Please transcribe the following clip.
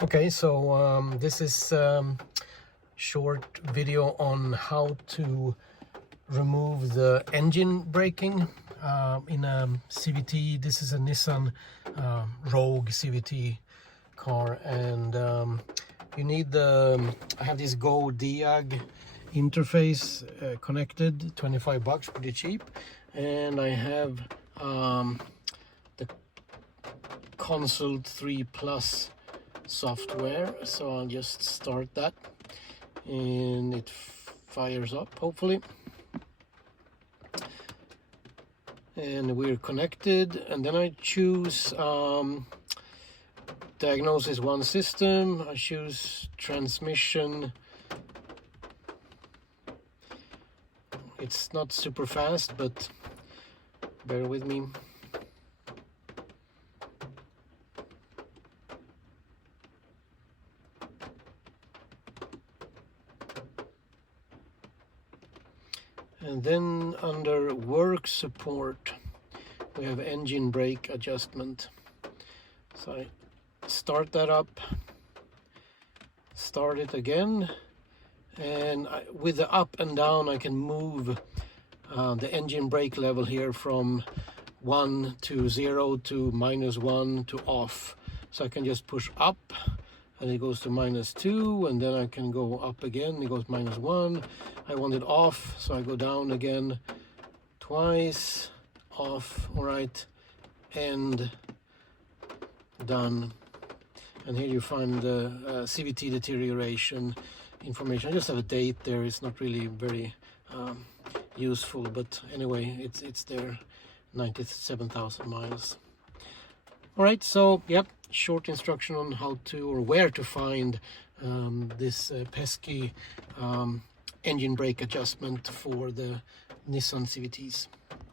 Okay, so this is short video on how to remove the engine braking in a CVT. This is a Nissan Rogue CVT car, and you need I have this godiag interface connected, $25, pretty cheap, and I have the Consult 3 Plus software, so I'll just start that and it fires up hopefully, and we're connected. And then I choose diagnosis one system. I choose transmission. It's not super fast, but bear with me. And then under work support, we have engine brake adjustment. So I start that up, start it again, and with the up and down I can move the engine brake level here from 1 to 0 to -1 to off. So I can just push up and it goes to -2, and then I can go up again, it goes -1. I want it off, so I go down again twice, off, all right, and done. And here you find the CVT deterioration information. I just have a date there. It's not really very useful, but anyway, it's there, 97,000 miles. All right, so yep, short instruction on how to, or where to find this pesky engine brake adjustment for the Nissan CVTs.